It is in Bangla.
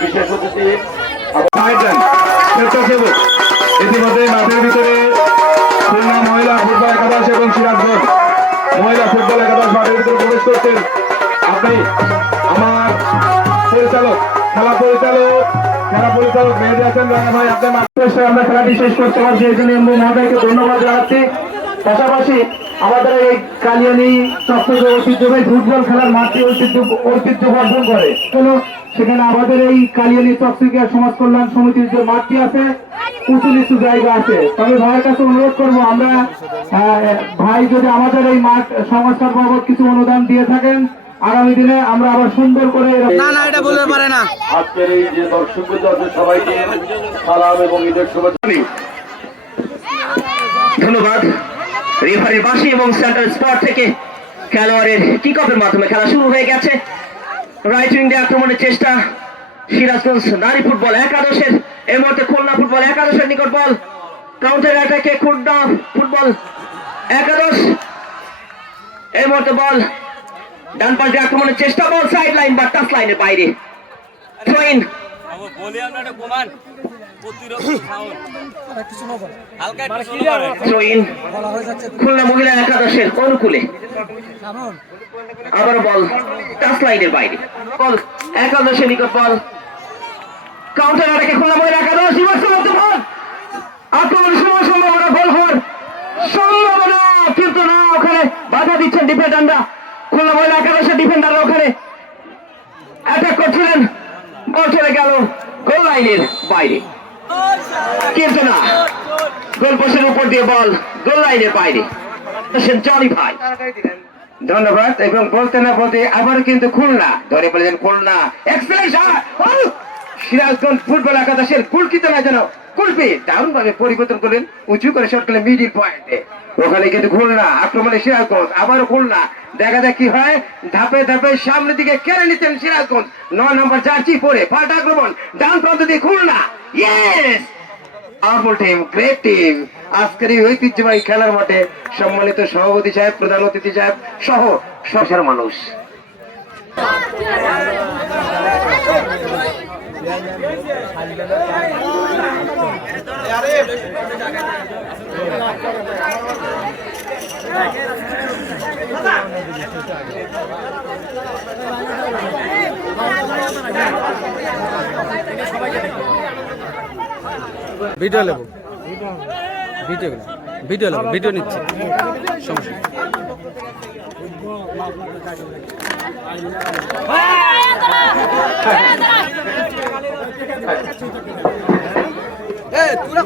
বিশেষ অতিথি স্বেচ্ছাসেবক ইতিমধ্যে মাঠের ভিতরে খুলনা মহিলা ফুটবল একাদশ এবং সিরাজগঞ্জ মহিলা ফুটবল একাদশ মাঠের ভিতরে প্রবেশ করছেন। আপনি আমার পরিচালক খেলা পরিচালক মেহেদি হাসান রানা ভাই আপনার মাঠে আমরা খেলাটি শেষ করতে পারছি, এই জন্য এমবি মহোদয়কে ধন্যবাদ জানাচ্ছি। পাশাপাশি আমাদের এই কালিয়ানী চত্বরে ঐতিহ্যবাহী ফুটবল খেলার মাঠটি ঐতিহ্য বর্ধন করে। সেখানে আমাদের এই কালিয়ানী চকচিকিয়া সমাজ কল্যাণ সমিতির যে মাঠটি আছে উঁচু নিচু জায়গা আছে। তবে ভাইয়ের কাছে অনুরোধ করবো আমরা ভাই যদি আমাদের এই মাঠ সংস্কার বাবদ কিছু অনুদান দিয়ে থাকেন আগামী দিনে আমরা আবার সুন্দর করে এটা বলতে পারে না। আজকের এই যে দর্শক আছে সবাইকে সালাম এবং ঈদের শুভেচ্ছা। ধন্যবাদ। রেফারির বাঁশি এবং সেন্ট্রাল স্পট থেকে খেলোয়াড়ের কিক অফের মাধ্যমে খেলা শুরু হয়ে গেছে। রাইট উইং দিয়ে আক্রমণের চেষ্টা সিরাজগঞ্জ নারী ফুটবল একাদশের। এই মুহূর্তে খুলনা ফুটবল একাদশের নিকট বল, কাউন্টার অ্যাটাকে খুলনা ফুটবল একাদশ। এই মুহূর্তে বল ডান পাশ দিয়ে আক্রমণের চেষ্টা, বল সাইড লাইন বা টাচ লাইনের বাইরে। থ্রোইন খুলনা মহিলা একাদশের অনুকূলে। আবার বল টাচ লাইনের বাইরে, বল একাদশের নিকট বল, কাউন্টার অ্যাটাকে খুলনা মহিলা একাদশ। আক্রমণ সময় সম্ভাবনা গোল হওয়ার সম্ভাবনা, কিন্তু না, ওখানে বাধা দিচ্ছেন ডিফেন্ডাররা। খুলনা মহিলা একাদশের ডিফেন্ডাররা ওখানে অ্যাটাক করছিলেন, বল চলে গেল গোল লাইনের বাইরে, কিন্তু না, গোল পোস্টের উপর দিয়ে বল গোল লাইনের বাইরে। জনি ভাই ধন্যবাদ। এবং বলতে না বলতে আবার কিন্তু খুলনা ধরে ফেলেছেন। খুলনা এক্সেলেন্ট সিরাজগঞ্জ ফুটবল একাদশের গোলকিপার না যেন কুলপি দারুণ ভাবে পরিবর্তন করলেন, উঁচু করে শট করলেন মিডিল পয়েন্টে। ওখানে কিন্তু খুলনা আক্রমণে সিরাজগঞ্জ, আবারও খুলনা, দেখা যাক কি হয়। ধাপে ধাপে সামনের দিকে কেড়ে নিচ্ছেন সিরাজগঞ্জ, 9 নম্বর জার্সি পরে পাল্টা আক্রমণ ডান প্রান্ত দিয়ে Khulna. Yes, powerful team, great team. আজকের এই ঐতিহ্যবাহী খেলার মাঠে সম্মানিত সভাপতি সাহেব, প্রধান অতিথি সাহেব সহ শশের মানুষ। ভিডিও নেব, ভিডিও নিচ্ছে সমস্যা। তোরা